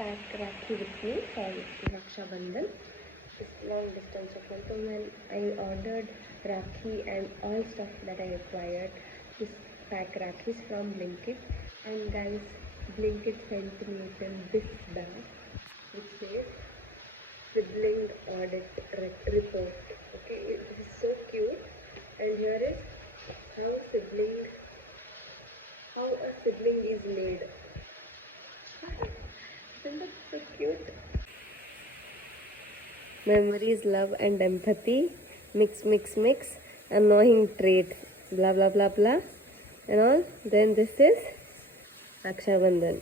pack rakhi with me for Rakshabandhan. It's long distance, okay? So when I ordered rakhi and all stuff that I required to pack rakhis from Blinkit, and guys, Blinkit sent me this bag which says sibling audit report. Okay, this is so cute, and here is how a sibling is made. Isn't that so cute? Memories, love, and empathy. Mix, mix, mix. Annoying trait. Blah, blah, blah, blah. And all. Then this is Rakshabandhan.